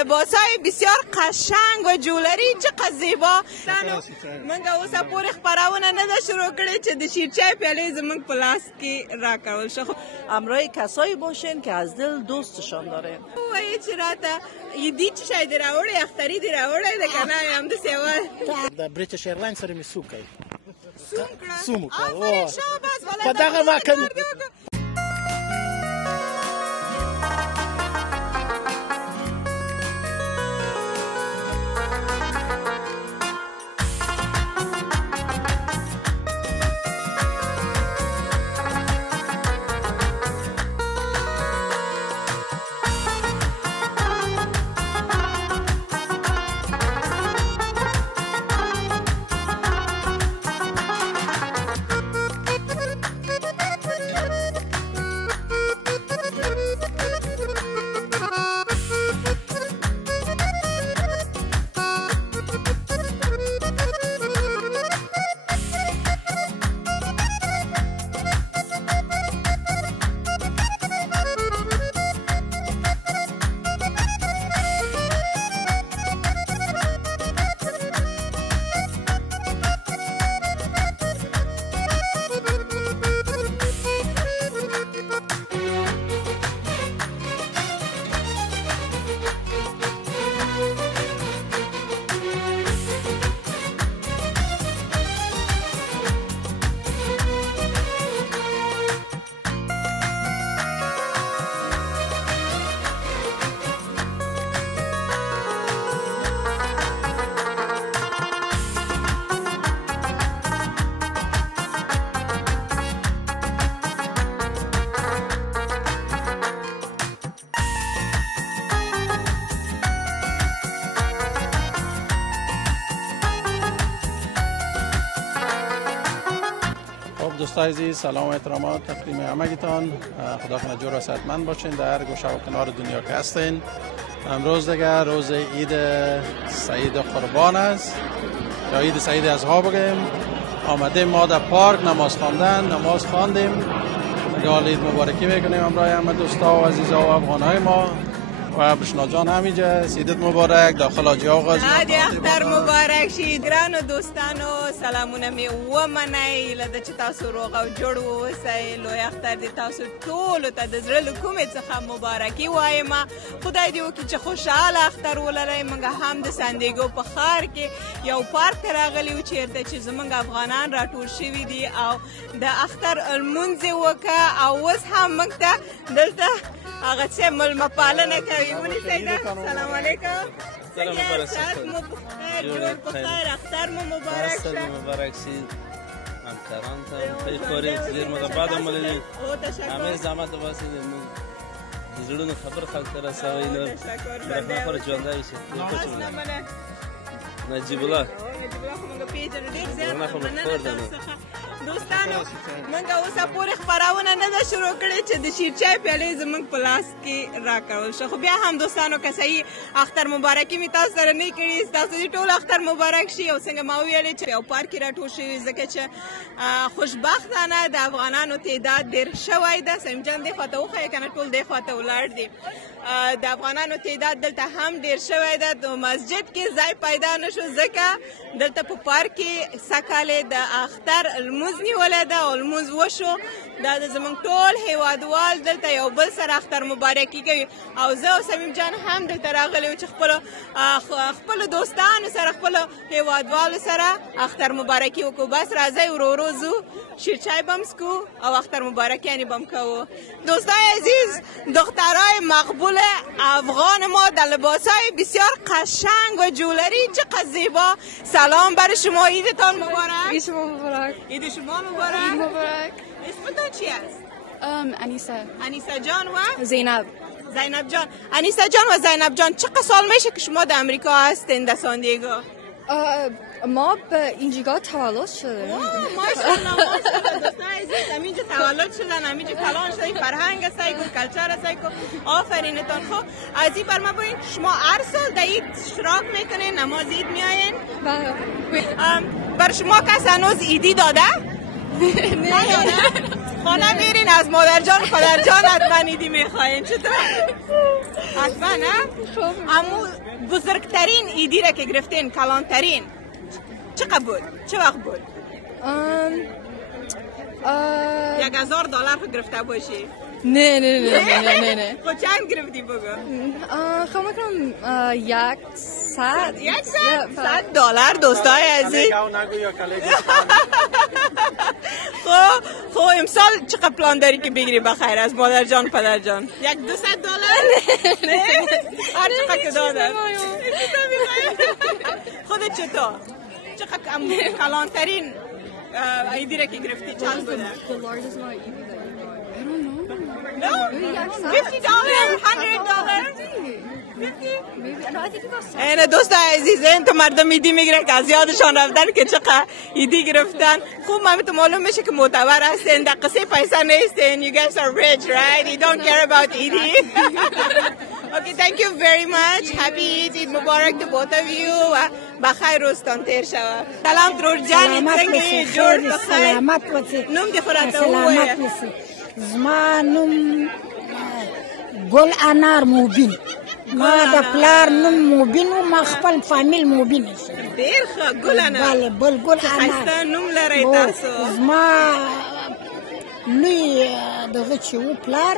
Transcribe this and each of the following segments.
لباسای بسیار قشنگ و جولری چقدر زیبا منگه اوسه پوری خپرونه نده شروع کړی چې د شیرچای پیالې زمونږ په لاس کې راکړل شو. همراه کسایی باشین که از دل دوستشان دارین. وایي چې راته ایدی چې شای دی راوړی اختری دی راوړی د کنه همداسې یوه د بریټیش ایرلاین سره مې سو کوي سوم کړه په دغه واکن دوستای عزیز سلام و احترامات تقدیم همگیتان. خدا کنه جور و صحتمند باشین در هر گوشه و کنار دنیا که هستین. امروز دیگه روز عید سعید قربان است یا عید سعید اضحی بگیم. آمدیم ما در پارک نماز خواندیم. عید مبارکی میکنیم همراه همه دوستا و عزیزا و افغانای ما و بشنا جان همینجا سیدت مبارک داخل آجی آغاز عادی اختر مبارک شید گران و دوستان و سلامونه می و منی لده چه تاسو روغ و جوړ ووسئ لوی اختر دی تاسو ټولو ته د زړه له کومې څخه مبارکي وایم. خدای دې وکړي چې خوشحاله اختر ولرئ. موږ هم د ساندیګو په ښار کې یو پارک ته راغلي وو چېرته چې زموږ افغانان راټول شوي دي او د اختر لمونځ یې وکړه او اوس هم موږ ته دلته هغه څه مېلمه پالنه کوي. ونیسئ ده. سلام علیکم. ساعت مو بخیر جوړ په خیر اختر مو مبارک شه. مبارک شي همکاران ته خیر خوري زیر مو د بعد عمل همه زحمت واسه د زړونو خبر خلک ته رسوي نو د خبر ژوندای شي. نجیب الله خو موږ پیژنو ډېر زیات مننه تاسو څخه دوستانو. موږ اوسه پورې خپرونه نه ده شروع کړې چې د شیرچای پیالې زموږ په لاس کې راکړل شو. خو بیا هم دوستانو که صحیح اختر مبارکي مې تاسو سره نه کړي. ستاسو دې ټول اختر مبارک شي. او څنګه ما وویلې چې یو پارک کې راټول شوي ځکه چې خوشبختانه د افغانانو تعداد ډېر شوی ده. سیم جان دې خواته وښیه که نه ټول دې خواته ولاړ دي. د افغانانو تعداد دلته هم ډېر شوی ده. د مسجد کې ځای پیدا نه شو ځکه دلته په پارک کې سږکال د اختر لمونځ نیولی ده او لمونځ وشو. دا د زموږ ټول هیوادوال دلته یو بل سره اختر مبارکي کوي او زه او سمیم جان هم دلته راغلی و چې خپلو دوستانو سره خپلو هیوادوالو سره اختر مبارکي وکړو. بس راځئ ورو ورو ځو شیرچای بم څکو او اختر مبارکیانې بم کوو. دوستای عزیز دخترای مقبول افغان ما در لباسای بسیار قشنگ و جولری چقدر زیبا. سلام برای شما. عیدتان مبارک. عید شما مبارک. عید شما مبارک. عید مبارک. اسمتون چی است؟ انیسا جان و زینب جان. انیسا جان و زینب جان چقدر سال میشه که شما در امریکا هستین در ساندیگو؟ ما به اینجا تولد شدیم. ماشاءالله دوستان عزیز همینجا تولد شدن همینجا کلان شدن فرهنگ است کو کلچر است کو آفرینتان. خب از این بر ما ببین شما هر سال در عید اشتراک میکنین نماز عید میاین؟ بله. بر شما کس هنوز عیدی داده؟ خانه میرین از مادر جان پدر جان حتما عیدی میخواین. چطور؟ حتما نه؟ اما بزرگترین ایدی را که گرفتین کلانترین چقدر بود؟ چه وقت بود؟ $1,000 گرفته باشی؟ نه خود چند گرفتی بگو؟ خواهم کنم $100 دوستای عزیز. خب امسال چقدر پلان داری که بگیری بخیر از مادر جان پدر جان؟ $200؟ نه هر چقدر که دادن خودت چطور؟ چقدر کلانترین ایدی را که گرفتی چند بوده؟ No? $50? $100? اینه دوست عزیز این تو مردم ایدی میگیرن که از یادشان رفتن که چقدر ایدی گرفتن. خوب من تو معلوم میشه که معتبر هستین در قصه پیسه نیستین. You guys are rich, right? You don't care about ایدی. Okay, thank you very much. Happy Eid Mubarak to both of you. بخیر روزتان تیر شود. سلام ترور جان څنګه جوړ بخیر سلامت وسی نوم دې خراته سلامت وسی زما نوم ګل انار موبین ما د پلار نوم موبین او ما خپل فامیل موبین ډیر ښه ګل انار بل ګل انار خسته نوم لري تاسو زما لوی دغه چې و پلار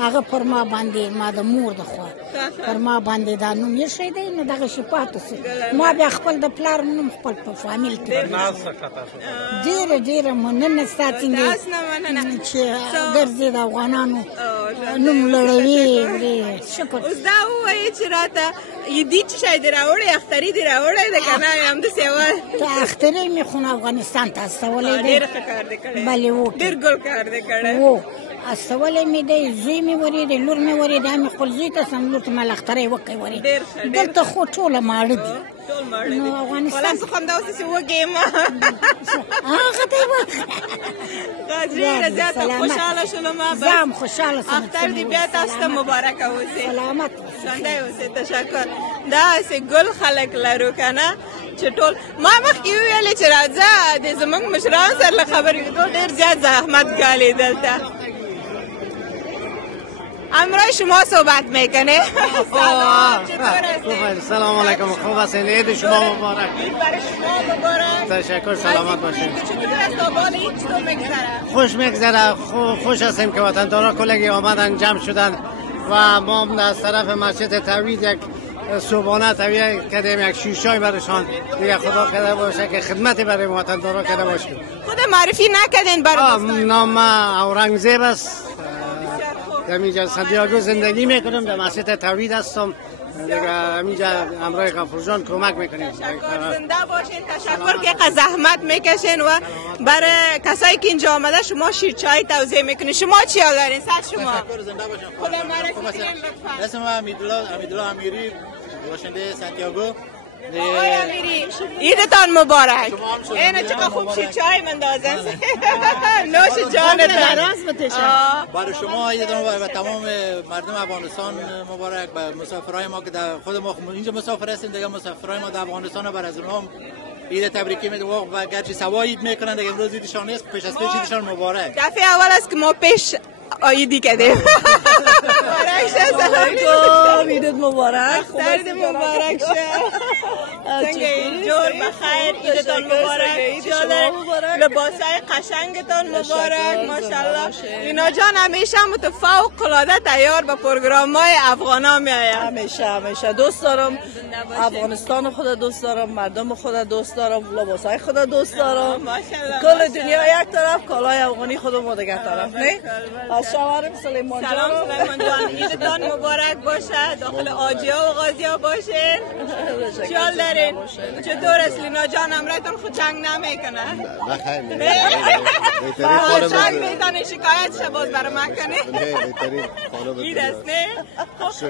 هغه پر ما باندې ما د مور د خوا پر ما باندې دا نوم یې شي دی نو دغه شي پاتې سي ما بیا خپل د پلار نوم خپل په فامیل کې ډېره مننه ستاسو چې ګرځي د افغانانو نوم لړوي شکر اوس دا وایي چې راته ایدي چې شاید راوړی اختري دی راوړی د کنه هم د سیوال ته اختري می خو افغانستان ته استولې دی ډېر ښه کار دی کړی بلې و ډېر ګل کار دی کړی و استولې می دی زوی می ورې دی لور می ورې دی مې خپل زوی ته سم لور ته ما اختري وکړې ورې دلته خو ټوله ماړه دي ټول ماړه دي افغانستان خلاص خو هم دا اوس چې وګیم هغه دی ډېره زیاته خوشحاله شولم زم خوشحاله شوم اختر دې بیا تاسو ته مبارک اوسي سلامت ژوندی اوسئ تشکر داسې ګل خلک لرو که نه چې ټول ما مخکې وویلې چې راځه د زموږ مشران سره له خبرې کېدو ډېر زیات زحمت ګالي دلته امروز شما صحبت میکنه سلام علیکم خوب هستین عید شما مبارک برای شما مبارک تشکر سلامت باشین چطور است آباد عید چطور میگذره خوش میگذره خوش هستیم که وطندارا کلگی آمدن جمع شدن و ما از طرف مسجد توحید یک صبحانه تهیه کردیم یک شیشای برشان دیگه خدا کرده باشه که خدمتی برای وطندارا کرده باشیم خود معرفی نکردین برای دوستان نام اورنگزیب است در اینجا سانتیاگو زندگی میکنم در مسجد توحید هستم دیگه همینجا همراه غفور جان کمک میکنیم زنده باشین تشکر که زحمت میکشین و برای کسایی که اینجا آمده شما شیرچای توزیع میکنین شما چی دارین صد شما تشکر زنده باشم خدا معرفی کنین لطفا اسم امیدالله امیری باشنده سانتیاگو آقای امیری عیدتان مبارک اینه چقدر خوب شیرچای مندازن نوش جانتان برای شما عیدتان و تمام مردم افغانستان مبارک و مسافرای ما که در خود ما اینجا مسافر هستیم دیگه مسافرای ما در افغانستان بر از اونها عید تبریکی میدیم و گرچه سوا عید میکنن دیگه امروز عیدشان نیست پیش از پیش عیدشان مبارک دفعه اول است که ما پیش عیدی کردیم مبارک شه سلام عید مبارک عید مبارک شه چنگه جور بخیر عیدتان مبارک لباسای قشنگتان مبارک ماشاءالله اینا جان همیشه متفوق العاده تیار به پروگرام‌های افغانا میآید همیشه دوست دارم افغانستان خود دوست دارم مردم خود دوست دارم لباسای خود دوست دارم کل دنیا یک طرف کالای افغانی خود ما دیگه طرف نه از شوهرم سلیمان جان سلام سلیمان جان عیدتان مبارک باشه داخل آجیا و غازیا باشین چال دارین چطور است لینا جان امرایتان خود جنگ نمیکنه بخیر جنگ میتونه شکایت شه باز برای من کنه عید است نه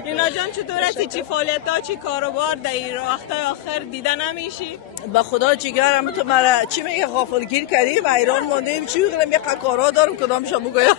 لینا جان چطور است چی فعالیت ها چی کاروبار در این وقتای آخر دیده نمیشی با خدا جیگرم تو مرا چی میگه غافلگیر کردیم ایران موندیم چی میگم یه کارا دارم کدامشو بگویم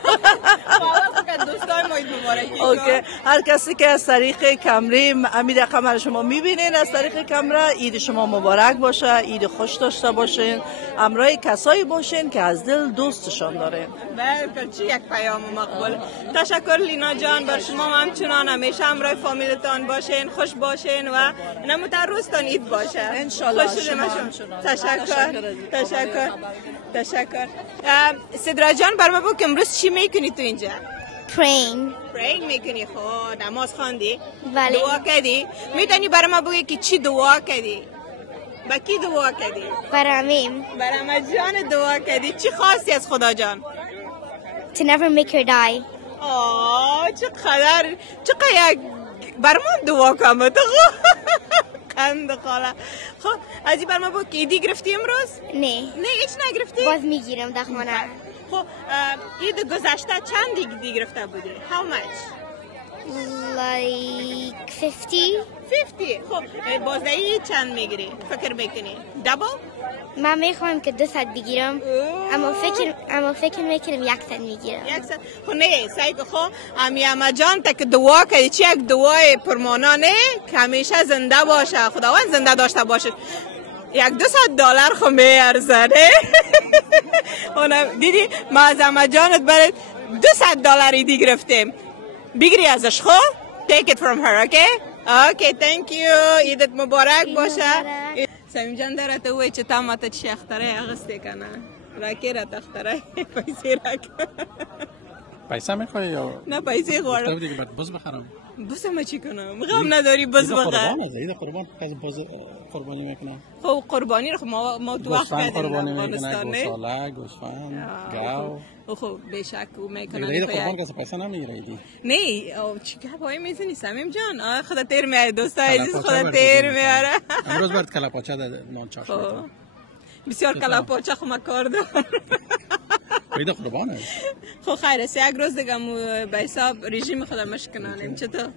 دوستان ما عید مبارکی. اوکی، هر کسی که از طریق کمره امید رقم شما میبینین، از طریق کمره عید شما مبارک باشه، عید خوش داشته باشین، همراه کسایی باشین که از دل دوستشان دارین. بله، چی یک پیام مقبول. تشکر لینا جان، بر شما همچنان همیشه همراه فامیلتان باشین، خوش باشین و نموتر روزتان عید باشه ان شاء الله. تشکر. صدرا جان، بر ما بگو که امروز چی میکنی تو اینجا؟ praying میکنی. خب نماز خواندی؟ بله. دعا کردی؟ میتونی بر ما بگی که چی دعا کردی؟ با کی دعا کردی؟ برامیم برام جان دعا کردی. چی خواستی از خدا جان؟ to never make her die. چقدر یک برام دعا کنم تو. قند خاله. خب ازی بر ما بگو که ایدی گرفتی امروز؟ نه هیچ نگرفتی؟ باز میگیرم در خانه. خب عید گذشته چند ایدی گرفته بودی؟ How much? like 50. خب بازدهی چند میگیری؟ فکر میکنی؟ دبل؟ من میخوام که 200 بگیرم اما فکر میکنم 100 میگیرم. 100. خب نه سعی که خب اما جان تا که دعا کردی چی یک دعای پرمانانه که همیشه زنده باشه، خداوند زنده داشته باشه. $200 خب میارزه نه؟ اونم دیدی ما از اما جانت برای $200 ایدی گرفتیم. بگیری ازش خب؟ Take it from her, okay, thank you. عیدت مبارک باشه. سمیم جان داره تو وی چه تامت چی اختره اغسطه کنه راکی را تختره پیسی راک. پیسه میخوایی یا؟ نه پیسه خوارم. گفته بودی که باید بز بخرم. بز ما چی کنم؟ غم نداری بز بخر. عید قربان بز قربانی میکنم. خب قربانی رو ما تو وقت کردیم. قربانی میکنه، گوساله، گوسفند، گاو. خب بیشک او میکنن. عید قربان کسی پیسه نمیگیره ایدی. نه چی که پای میزنی سمیم جان؟ خدا تیر میاره دوستای عزیز، خدا تیر میاره. امروز برد کلاپاچه نان چاش میکنم. بسیار کلاپاچه خو ما کار دارم. عید قربانه. خب خیر است، یک روز دیگه به حساب رژیم خودم مشکنانیم. چطور؟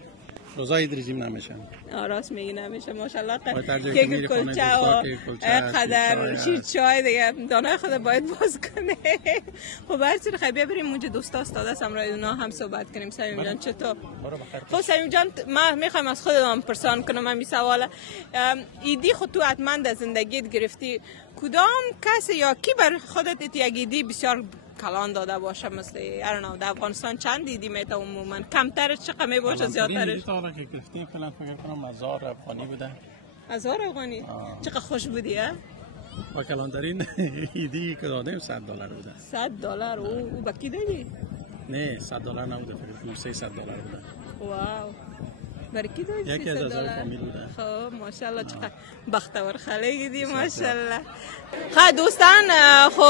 روزای عید رژیم نمیشن. راست میگی نمیشه ماشاءالله. که کلچه و قدر شیر چای دیگه دانای خود باید باز کنه. خب هر چیز خیلی بریم اونجا دوستا استاده است امروز اونا هم صحبت کنیم. سمیم جان چطور؟ خب سمیم جان ما میخوایم از خودم پرسان کنم همین سوال. ایدی خود تو حتما در زندگیت گرفتی، کدام کس یا کی بر خودت یک ایدی بسیار کلان داده باشه؟ مثل در افغانستان چند ایدی میته عموما؟ کمترش چقدر می باشه زیادترش؟ ایدی تا که گرفتیم فعلا فکر کنم 1000 افغانی بوده. 1000 افغانی؟ چقدر خوش بودی ها؟ با کلانترین ایدی که دادیم $100 بوده. $100 او با کی دادی؟ نه $100 نبوده، فکر کنم $300 بوده. واو، برای کی دادی؟ یکی از اعضای فامیل بوده. خب ماشاءالله چقدر بختور خلک دی ماشاءالله. خب دوستان، خو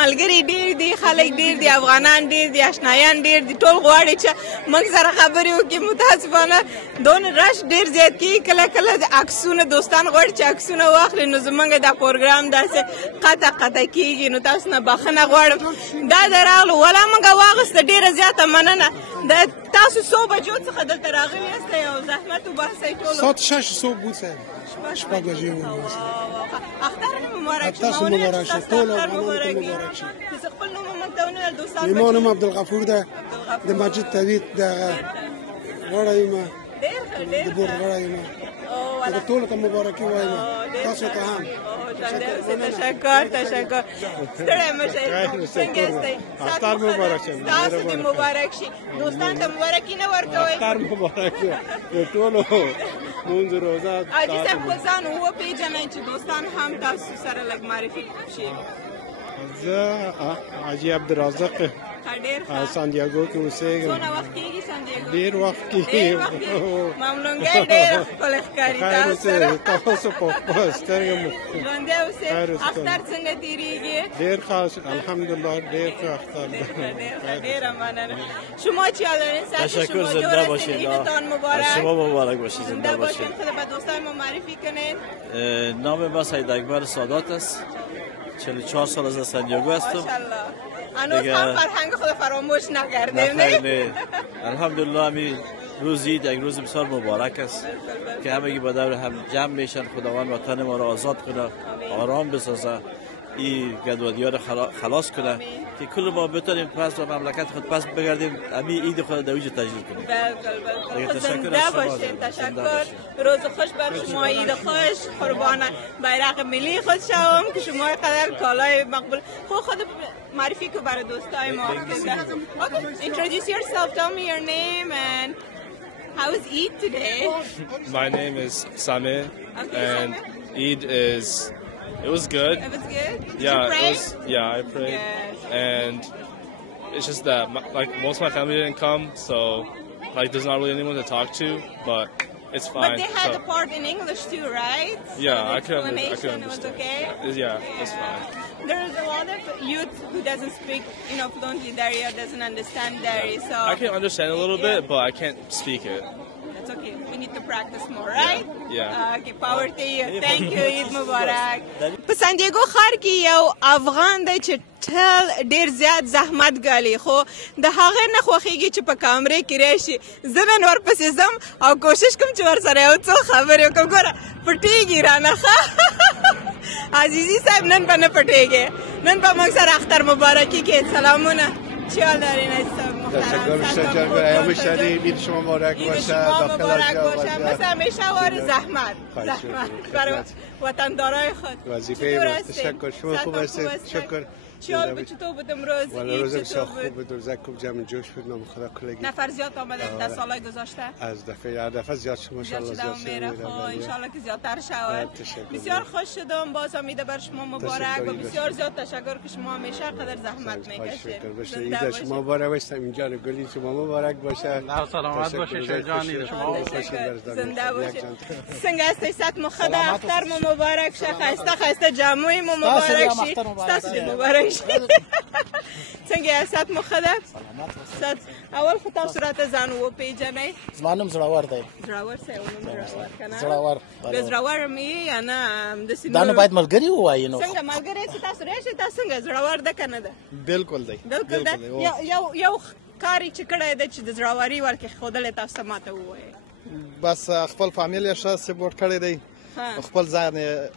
ملګری ډیر دی، خلک ډیر دی، افغانان ډیر دی، آشنایان ډیر دی، ټول غواړي چې موږ سره خبرې وکړي. متاسفانه دون رش ډیر زیات کی، کله کله عکسونه دوستان غواړي چې عکسونه واخلي، نو زمونږ دا پروګرام داسې قطع کیږي، نو تاسو نه بخښنه غواړم. دا درغلو ولا موږ واغسته ډیره زیاته مننه. د تاسو څو بجو څخه دلته راغلي یاست او زحمت وباسئ ټولو؟ ساعت 6 صبح بود صاحب. 6 بجې و. اختر مبارک شه. تاسو مبارک شه. ټول افغانانو مبارک شه. زه خپل نوم مقدونی دوستان. ایمان نوم عبدالغفور ده. د مسجد توحید د غړی یم. د بور غړی یم. د ټول ته مبارکي وایم. تاسو ته هم. تشکر. ستړی مشه. څنګه یاستئ؟ اختر مبارک شه. تاسو دې مبارک شي. دوستان ته مبارکي نه ورکوئ. اختر مبارک شه. ټولو مونږ روزه. حاجي صاحب خپل ځان وپېژنئ چې دوستان هم تاسو سره لږ معرفي شي. زه حاجي عبدالرزاق سانتیاګو کې اوسېږم. څونه وخت کېږي سانتیاګو؟ ډېر وخت کېږي. ممنونګۍ ډېر ښکلی ښکاري تاسو سره. تاسو په سترګو مو ژوندی اوسئ. اختر څنګه تېرېږي؟ ډېر ښه الحمدلله، ډېر ښه اختر دی. ډېره مننه. شما چی حالین؟ تشکر، زنده باشید. عیدتان مبارک. شما مبارک باشید. زنده باشید. خود به دوستان ما معرفی کنید. نام من سید اکبر سادات است. 44 سال از سانتیاگو هستم. ماشاءالله. هنوز هم فرهنگ خود فراموش نکردیم نه؟ الحمدلله همین روز عید یک روز بسیار مبارک است که همگی با دور هم جمع میشن. خداوند وطن ما را آزاد کنه، آرام بسازه این گدودی‌ها رو خلاص کنه که کل ما بتونیم پس به مملکت خود پس بگردیم امی عید خود در وجود تجدید کنیم. بله زنده باشین. تشکر. روز خوش بر شما، عید خوش. قربان بیرق ملی خود شوم که شما قدر کالای مقبول. خود معرفی کو برای دوستای ما. Introduce yourself. Tell me your name and how is Eid today? My name is Sameh, and Eid it was good. It was good? Yeah, I prayed. And it's just that like most of my family didn't come, so like there's not really anyone to talk to, but it's fine. But they had a part in English too, right? Yeah, so I could understand. It was okay? Yeah, it's fine. There's a lot of youth who doesn't speak, fluently Dari or doesn't understand Dari, so... I can understand a little bit, but I can't speak it. That's okay. We need to practice more, right? Yeah. Okay, power to you. Thank you. Eid Mubarak. په سان دیګو ښار کې یو افغان دی چې ټول ډیر زیات زحمت ګالي، خو د هغه نه خوښیږي چې په کامرې کې راشي. زه نن ورپسې ځم او کوشش کوم چې ورسره یو څو خبرې وکړم. ګوره پټېږي رانه ښه عزیزي صاحب نن به نه پټېږي، نن به موږ سره اختر مبارکي کې. سلامونه، چی حال دارین عزیز صاحب محترم؟ تشکر بیشتر جان، ایام شدید، عید شما مبارک باشه. عید شما مبارک باشه. مثل همیشه وار زحمت برای وطندارای خود. وظیفه ما. تشکر. شما خوب هستید؟ تشکر. چی حال بود؟ چطور بود امروز؟ روز بسیار خوب بود. روزک خوب جمع جوش بود. نام خدا کلگی. نفر زیاد آمدن در سالهای گذشته؟ از دفعه زیاد شد ماشاءالله. زیاد شده میره. ان شاء الله که زیادتر شود. بسیار خوش شدم. باز امید بر شما مبارک و بسیار زیاد تشکر که شما همیشه قدر زحمت میکشید. عید شما مبارک باشه. اینجا گلی شما مبارک باشه. سلامت باشه شجاع. عید شما زنده باشید. څنګه استای سات مو خدا اختر مو مبارک شه. خسته جمعی مو مبارک شي. تاسو مبارک شي. څنګه سات مو خدا؟ سات اول خو تاسو راته ځان و پیژنئ. زما نوم زړور دی. زړور څه و؟ زړور کنه. زړور. به زړور مې یا نه د سینې. دا نو باید ملګری ووایي نو. څنګه ملګری چې تاسو راشي تاسو څنګه زړور ده کنه ده؟ بالکل دی. بالکل ده. یو کاری چې کړی دی چې د زړوري ورکه خودل تاسو ماته ووایي. بس خپل فامیل ښه سپورټ کړی دی. خپل ځان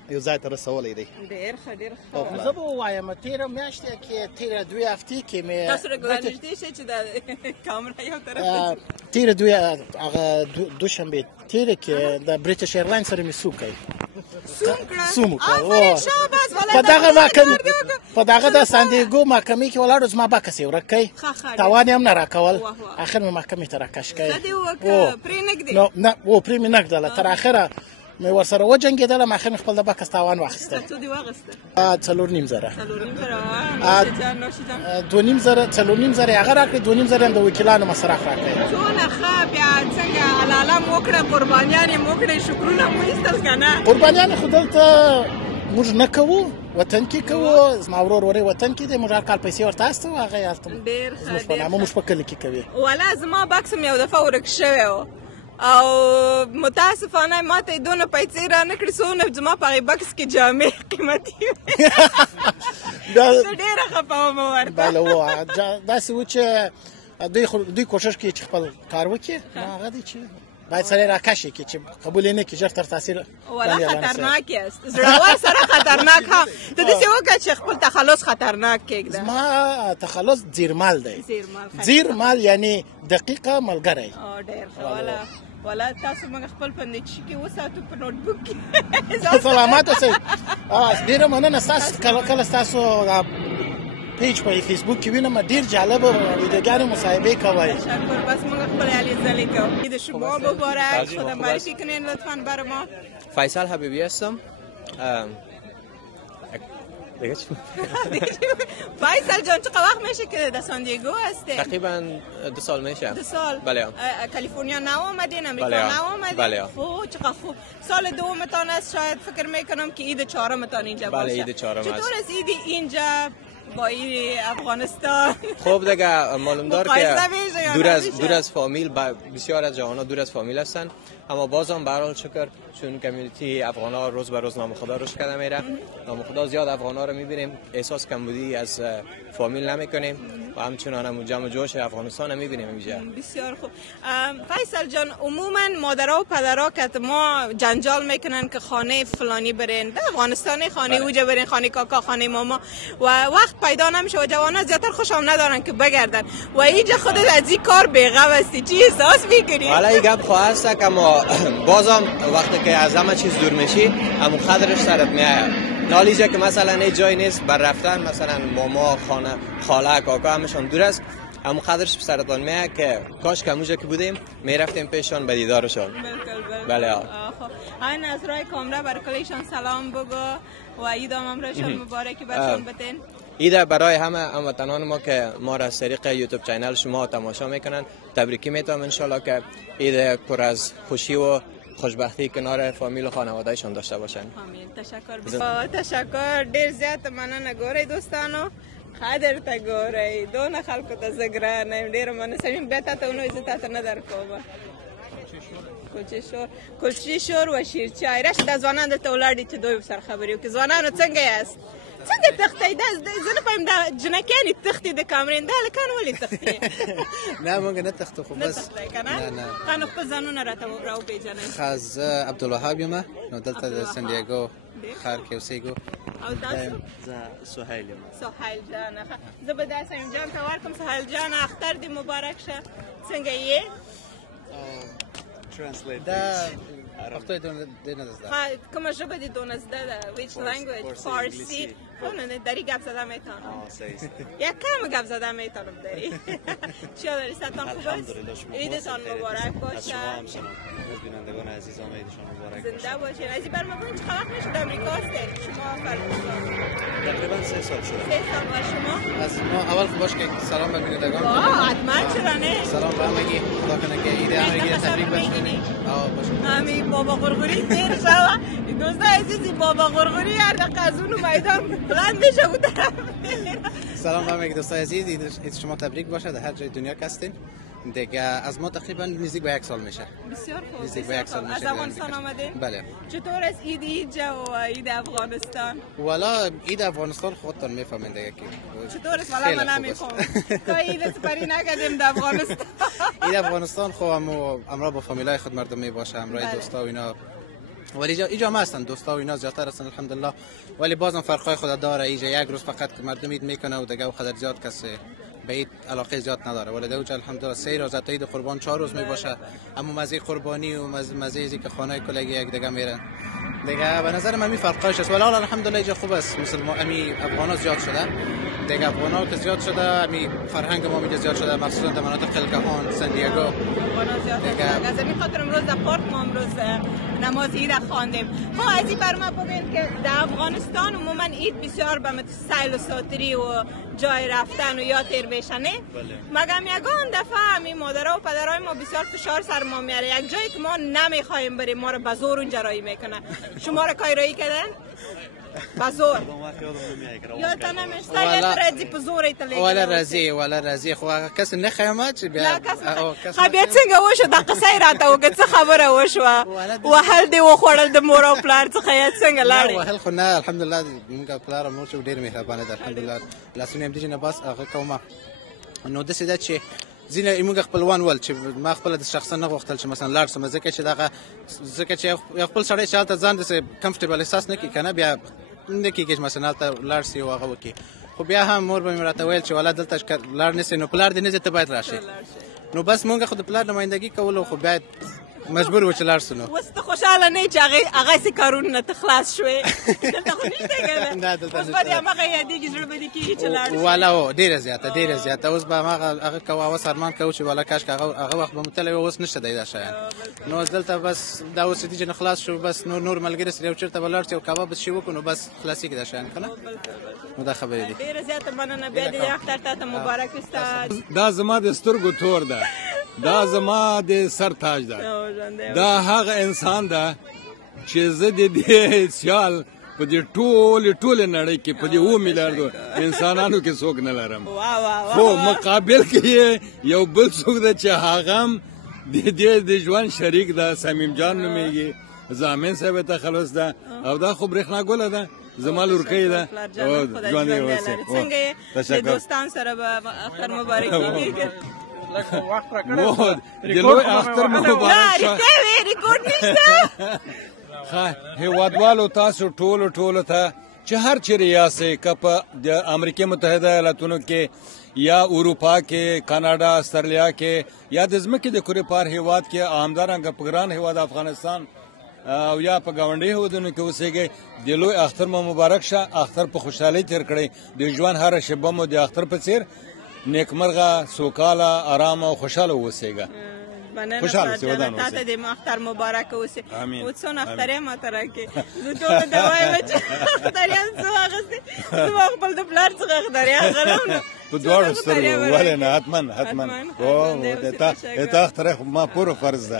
یو ځای ته رسولی دی. ډېر ښه ډېر ښه. زه به ووایم تېره میاشت کې تېره 2 هفتې کې مې تاسو راګرانږدې شئ چې د کامره یو طرف تېره 2 هغه دوشنبې تېره کې د بریټیش ایرلاین سره مې سو کوي. سوم په دغه د ساندیګو محکمې کې ولاړو زما بکس یې ورک کړی. تاوان یې هم نه راکول. اخر مې محکمې ته راکش کړی. نه پرې مې نه ږدله. تر اخره مې ورسره وجنګېدلم. اخر مې خپل د بکس تاوان واخیسته. 4.5 زره. 4.5 زره هغه راکړې. 2.5 زره هم د وکیلانو مصرف راکړی. څونه ښه. بیا څنګه علاله مو وکړه، قربانیان یې مو وکړې، شکرونه مو ایستل که نه؟ قربانیان خو دلته موږ نه کوو، وطن کې کوو. زما ورور ورې وطن کې دی. موږ هر کال پیسې ورته استوو. هغه یې هلته زموږ په نامه موږ په کلي کې کوي. والا زما بکس هم یو دفعه ورک شوی و او متاسفانه ما ته دونه پیسې را نه کړې څونه زما په هغې بکس کې جامې قیمتي وې. زه ډېره خفه وم ورته. بله داسې و چې دوی کوشش کوي چې خپل کار وکړي. هغه دی چې باید سړی راکش کړي چې قبول یې نه کړي ژر تر تاثیر. والا خطرناک یاست. زړور سره خطرناک هم. ته داسې وکړه چې خپل تخلص خطرناک کېږده. زما تخلص زیرمال دی. زیرمال یعنی دقیقه ملګری. ډېر ښه. والا تاسو موږ خپل په نیچې کې وساتو په نوټ بک کې. سلامت اوسئ. ډېره مننه. ستاسو کله ستاسو پیج په فیسبوک کې وینم ډېر جالبه ویډیوګانې مصاحبې کوئ. تشکر. بس موږ خپل علی زلی کوو. عید شما مبارک. خدا معرفی کنین لطفاً برای ما. فیصل حبیبی هستم. فیصل جان چقدر وقت میشه که در سان دیگو هستی؟ تقریبا 2 سال میشه. 2 سال؟ بله. کالیفرنیا نو آمدین؟ امریکا نو آمدین؟ بله. خوب چقدر خوب. سال دومتان است شاید فکر میکنم که عید 4متان اینجا باشه. بله عید 4م است. چطور است عید اینجا با این افغانستان؟ خوب دیگه معلوم دار که دور از فامیل بسیار از جوانان دور از فامیل هستن، اما بازم به هر حال شکر چون کمیونیتی افغانا روز به روز نام خدا رشد کرده میره. نام خدا زیاد افغانا رو میبینیم، احساس کمبودی از فامیل نمیکنیم و همچنان هم جمع جوش افغانستان هم میبینیم اینجا. بسیار خوب. فیصل جان، عموما مادرها و پدرها که ما جنجال میکنن که خانه فلانی برین، در افغانستان خانه اوجا برین، خانه کاکا، خانه ماما، و وقت پیدا نمیشه و جوانا زیادتر خوشم ندارن که بگردن و اینجا خودت از این کار بیغم هستی، چی احساس میکنی؟ حالا این گپ خواهسته که ما بازم وقتی که از همه چیز دور میشی همون خطرش سرت میاد. نالیجا که مثلا این جای نیست بر رفتن، مثلا ماما، خانه، خاله، کاکا همشون دور است، همون خطرش سرتان میاد که کاش که همونجا که بودیم میرفتیم پیششون به دیدارشون. بله. این از راه کامرا بر کلیشان سلام بگو و عید امرشان مبارکی برشان بتین. ایده برای همه هموطنان ما که ما را از طریق یوتیوب چینل شما تماشا میکنن تبریکی میتونم انشالله که ایده پر از خوشی و خوشبختی کنار فامیل و خانوادهشان داشته باشن. آمین. تشکر. تشکر ډیر زیات مننه. ګورئ دوستانو، قدر ته ګورئ، دونه خلکو ته زه ګرانه یم، ډېره مننه. سمیم بیا تاته ونوی زه تاته نه درکوم. کلچې شور و شیرچای. راشي دا ځوانان دلته ولاړ دي چې دوی سره خبرې وکړي. ځوانانو څنګه یاست؟ څنګه تښتئ؟ زه نه پوهیم دا جنکیانې تښتي د کامرین، دا هلکان ولې تښتي؟ نه موږ نه تښتو خو بس نه تښتئ که نه؟ ښه نو خپل ځانونه راته راوپېژنئ. ښه، زه عبدالوهاب یم، نو دلته د سنډیاګو ښار کې اوسېږو. او تاسو؟ زه سهیل یم. سهیل جانه. ښه، زه به دا سمیم جان ته ورکړم. سهیل جانه اختر دې مبارک شه. څنګه یې؟ پښتو دې نه زده. کومه ژبه دې دونه زده ده؟ which language؟ فارسی. نه داری گپ زدن میتونم. یک کم گپ زدن میتونم داری. چیا داری؟ ستان خوب است؟ عیدتان مبارک باشه. بینندگان عزیزم عیدشان مبارک باشه. زنده باشین. از این برنامه چه وقت میشد آمریکا هستید؟ شما تقریبا 3 سال شده. 3 سال. و شما؟ از ما اول خوب باش که سلام به بینندگان. حتما چرا نه؟ سلام به همگی. خدا کنه که عید همگی تبریک باشه. همین بابا غرغوری دیر شوه. دوستا عزیزی بابا غرغوری هر دقیقه از اونو میدان بلند میشه بود طرف. سلام به همگی دوستای عزیز، عید شما تبریک باشه در هر جای دنیا که هستین. دیگه از ما تقریبا نزدیک به 1 سال میشه. بسیار خوب. نزدیک به 1 سال میشه. از افغانستان آمدین؟ بله. چطور است عید اینجا و عید افغانستان؟ والا عید افغانستان خودتون میفهمین دیگه که چطور است؟ والا من نمیفهمم. تا عید سپری نکردیم در افغانستان. عید افغانستان خو همراه با فامیلای خود مردم میباشه، همراه دوستا و اینا. ولی اینجا هم هستن دوستا و اینا زیادتر هستن الحمدلله، ولی بازم فرقای خود داره. اینجا یک روز فقط که مردم عید میکنه و دیگه خود زیاد کسی به عید علاقه زیاد نداره، ولی دوجا الحمدلله 3 روز تا عید قربان 4 روز میباشه. اما مزه قربانی و مزه ازی که خانه کلگی یک دیگه میرن دیگه، به نظر من می فرقایش است. ولی الحمدلله اینجا خوب است. مسلمان امی افغانا زیاد شده دیگه، افغانا که زیاد شده، امی فرهنگ ما اینجا زیاد شده، مخصوصا در مناطق قلقهان، سندیاگو دیگه. از همین خاطر امروز در پارک ما امروز نماز عید خواندیم. خب از این برنامه ببین که در افغانستان عموما عید بسیار به سیل و ساتری و جای رفتن و یا تیر میشنه. مگم یگان دفعه همین مادرها و پدرهای ما بسیار فشار سر ما میاره، یک جایی که ما نمیخوایم بریم ما رو به زور اونجا رایی میکنن. شما رو کایرایی کردن؟ به زور یادتا نمیشت رازی په زور ایتلی ولا رازی خو کس نه خیمه چې بیا بیا څنګه وشو دا قصه راته وکړه، څه خبره وشوه؟ وهل دې وخوړل د مور او پلار څخه یا څنګه لاړې؟ وهل خو نه الحمدلله موږ پلار او مور چې ډېر مهربانه ده الحمدلله، لاسونه هم دي نه بس هغه کومه. نو داسې ده چې ځینې موږ خپلوان ول چې ما خپل د شخصا نه غوښتل چې مثلا لاړ سم، ځکه چې خپل سړی چې هلته ځان داسې کمفرټیبل احساس نه کړي که نه، بیا نه کېږي چې مثلا هلته لاړ سي او هغه وکړي. خو بیا هم مور به مې راته ویل چې والا دلته لاړ نه سي نو پلار دې نه ځي ته باید راشې. نو بس مونږ خو د پلار نمایندګي کولو، خو باید مجبور و چې لاړ سو. نو اوس ته خوشحاله نه یې چې هغسې کارونو نه ته خلاص شوې؟ دلته خو نشته که نه؟ اوس به دې هماغه یادېږي، زړه به دې کېږي چې لاړ شي. والا هو ډېره زیاته اوس به هغه کوو، اوس ارمان کوو چې والا کاشکې هغه وخت به مو تللی وی، اوس نشته دی دا شیان. نو اوس دلته بس دا اوس دي چې نه خلاص شو، بس نور ملګري سره یو چېرته به لاړ شي او کباب بس شي وکړو نو بس خلاصېږي دا شیان که نه. نو دا خبرې دي. ډېره زیاته مننه. بیا دې اختر تاته مبارک وستا. دا زما د سترګو تور ده، دا زما د سر تاج ده، دا هغه انسان ده چې زه د دې سیال په دې ټولې نړۍ کې په دې 2 میلیارډو انسانانو کې څوک نه لرم، خو مقابل کې یو بل څوک ده چې هغه هم د ژوند شریک ده، سمیم جان نومیږي، زامن صاحب ته خلاص ده، او دا خو برېښنا ګله ده، زما لورکۍ ده ژوند یې اوسې څنګه د دوستان سره به اختر مبارک کیږي د لوی اختر مبارک ریکورډ نشته هیوادوالو تاسو ټولو ته چې هر چیرې یاستئ که په د امریکا متحده ایالاتونو کې یا اروپا کې کاناډا استرالیا کې یا د ځمکې د کورې پار هیواد کې همدارنګه په ګران هیواد افغانستان او یا په ګاونډي هیوادونو کې اوسېږئ د لوی اختر مو مبارک شه. اختر په خوشحالۍ تېر کړئ. د ژوند هره شېبه مو د اختر په څېر نیکمرغه سوکاله ارامه او خوشحاله واوسېږه. خوشحاله اوسئ ودان اوسئ. تاسو د اختر مبارک اوسئ. او څو اختر ما ته راکړي زه ټول دا وایم چې اختریان څو اخستې زما خپل د پلار څخه اختریان غلم په دواړو سترګو ولې نه حتما او د اختر ما پوره فرض ده.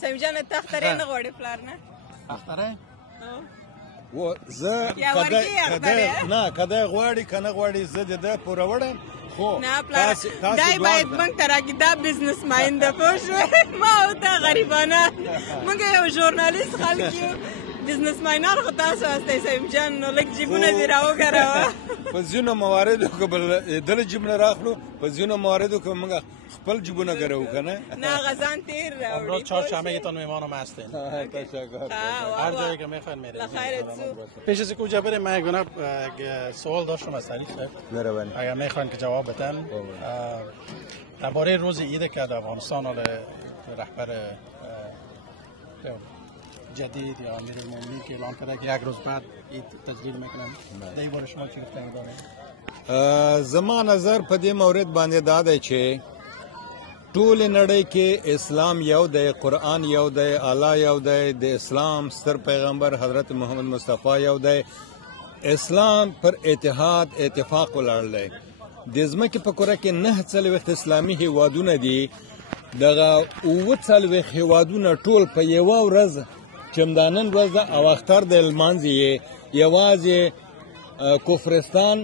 سمیم جان ته اختری نه غواړې پلار نه اختری و زه کده غواړي کنه غواړي زه د ده پوره وړم خو نه پلار دای باید موږ ته راکړي دا بزنس مایند ده پوه شوې ما او ته غریبانه موږ یو ژورنالیست خلک یو بزنس ماینان خو تاسو هستئ سمیم جان نو لږ جیبونه دې راوګروه په ځینو مواردو کې بل دله جیبونه راخلو په ځینو مواردو کې موږ خپل جیبونه ګرو کنه نه غزان تیر راوړي امروز چهارشنبهتان مهمان ما هستین تشکر هر جایی که میخواین میرید خیرت پیش از کجا بریم من یک سوال داشتم از طریق اگر میخواین که جواب بدن درباره روز عید که در افغانستان رهبر جدید یا امیرالمومنین که اعلان کرده که یک روز بعد عید تجلیل میکنن در باره شما چی گفتن داره؟ زما نظر په دې مورد باندې دا دی چې ټول نړۍ کې اسلام یو دی، قرآن یو دی، الله یو دی، د اسلام ستر پیغمبر حضرت محمد مصطفی یو دی. اسلام پر اتحاد اتفاق ولاړ دی. د ځمکې په کره کې 9 اسلامي هیوادونه دي. دغه 9 هیوادونه ټول په یوه ورځ چې همدا نن ورځ ده او اختر د لمانځي یوازې کفرستان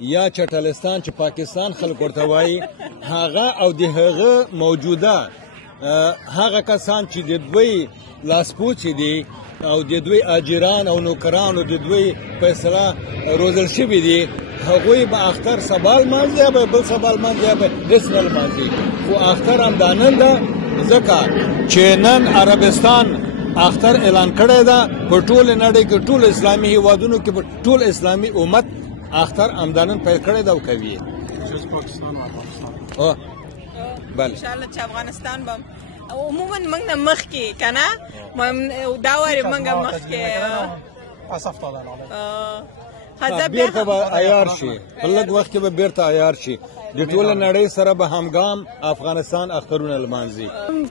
یا چټلستان چې پاکستان خلک ورته وایي هغه او د هغه موجوده هغه کسان چې د دوی لاسپوڅي دي او د دوی اجران او نوکران او د دوی په اصطلاح روزل شوي دي هغوی به اختر سبا لمانځي یا به بل سبا لمانځي یا به رسمه لمانځي خو اختر همدا نن ده ځکه چې نن عربستان اختر اعلان کړی ده په ټول نړۍ کې ټول اسلامي هیوادونو کې ټول اسلامي امت اختر همدانن پیل کړی دا کوي جز پاکستان و افغانستان او بله ان شاء الله چې افغانستان به عموما موږ نه مخ کې کنه دا وری موږ مخ کې پس افتادن حاضر بیرته به عیار شي په لږ وخت کې به بیرته عیار شي د ټول نړۍ سره به همگام افغانستان اخترونه لمانځي.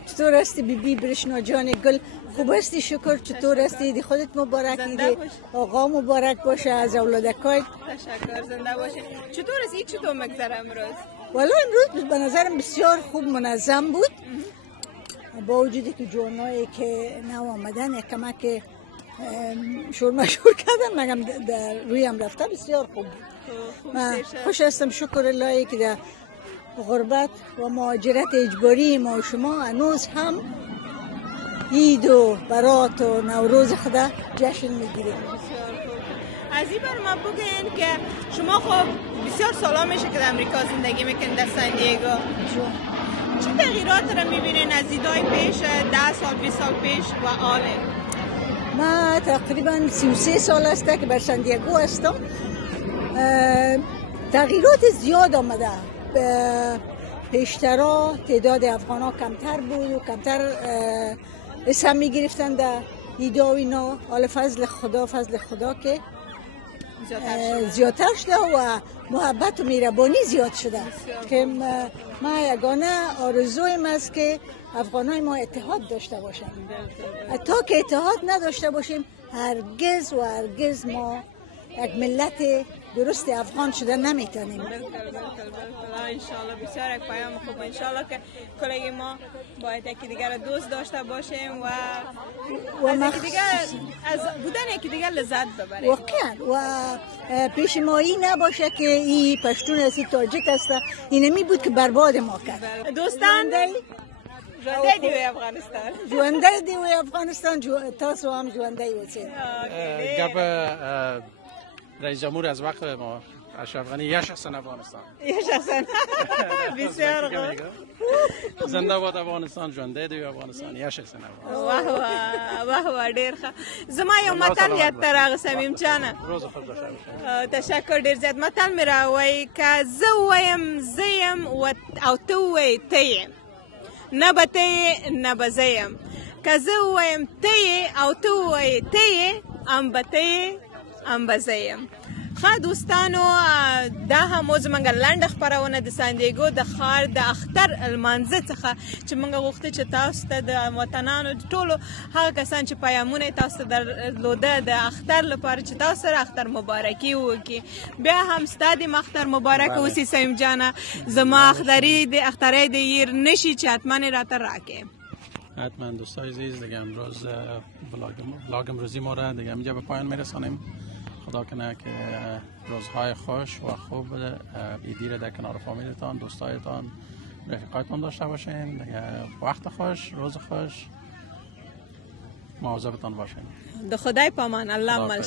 چطور هستی بیبی برشنا جان گل؟ خوب هستی؟ شکر. چطور هستی؟ دی خودت مبارک دی آقا مبارک باشه از اولادکایت. تشکر زنده باشه. چطور هستی؟ چطور مگذره امروز؟ والا امروز به نظرم بسیار خوب منظم بود با وجودی که جوانایی که نو آمدن یک کمک شور مشهور کردن مگم در رویم رفته بسیار خوب بود. من خوش هستم شکر الله که در غربت و مهاجرت اجباری ما و شما هنوز هم عید و برات و نوروز خدا جشن میگیریم. از این بر ما بگین که شما خب بسیار سالا میشه که در امریکا زندگی میکنید در سان دیگو. چه تغییرات را میبینین از ایدای پیش 10 سال 20 سال پیش و آله؟ ما تقریبا 33 سال است که بر سان دیگو هستم. تغییرات زیاد آمده. پیشترا تعداد افغان ها کمتر بود و کمتر اسم می گرفتن در ایدا و اینا. حالا فضل خدا که زیادتر شده و محبت و مهربانی زیاد شده که ما یگانه آرزویم است که افغان های ما اتحاد داشته باشن. تا که اتحاد نداشته باشیم هرگز و هرگز ما یک ملت درست افغان شده نمیتونیم. انشالله بسیار یک پیام خوب. انشالله که کلی ما باید یکی دیگر را دوست داشته باشیم و از بودن یکی دیگر لذت ببریم. واقعا و پیشمایی نباشه که این پشتون هستی تاجیک هست اینمی بود که برباد ما کرد. دوستان ژوندی دی وی افغانستان ژوندی دی وی افغانستان تاسو هم ژوندی اوسئ گپ رئیس جمهور از وقت ما اشرف غنی یه شخصن افغانستان بسیار خوب زنده باد افغانستان ژوندی دی افغانستان یه شخصن واه واه واه ډیر ښه زما یو متل یاد تر هغه صمیم جانه روز خوش باشه تشکر ډیر زیات متل مې راوایي که زه ووایم زه یم او ته ووایې ته یې نه به ته یې نه به زه یم که زه ووایم ته یې او ته ووایې ته یې ام به ته یې ام به زه یم ښه دوستانو دا هم زموږ لنډه خپرونه د ساندیګو د ښار د اختر لمانځه څخه چې موږ غوښتل چې تاسو ته د وطنانو ټولو هغه کسان چې پیغامونه تاسو ته درلوده د اختر لپاره چې تاسو سره اختر مبارکي وکړي بیا هم ستا د اختر مبارک اوسي صمیم جانه زما اختری د ییر نشي چې حتما راته راکې حتما دوستای عزیز دیگه امروز بلاگ امروزی ما را دیگه اینجا به پایان میرسانیم خدا کنه که روزهای خوش و خوب ایدی را در کنار فامیلتان دوستایتان رفیقایتان داشته باشین دیگه وقت خوش روز خوش مواظبتان باشین د خدای پامان الله مل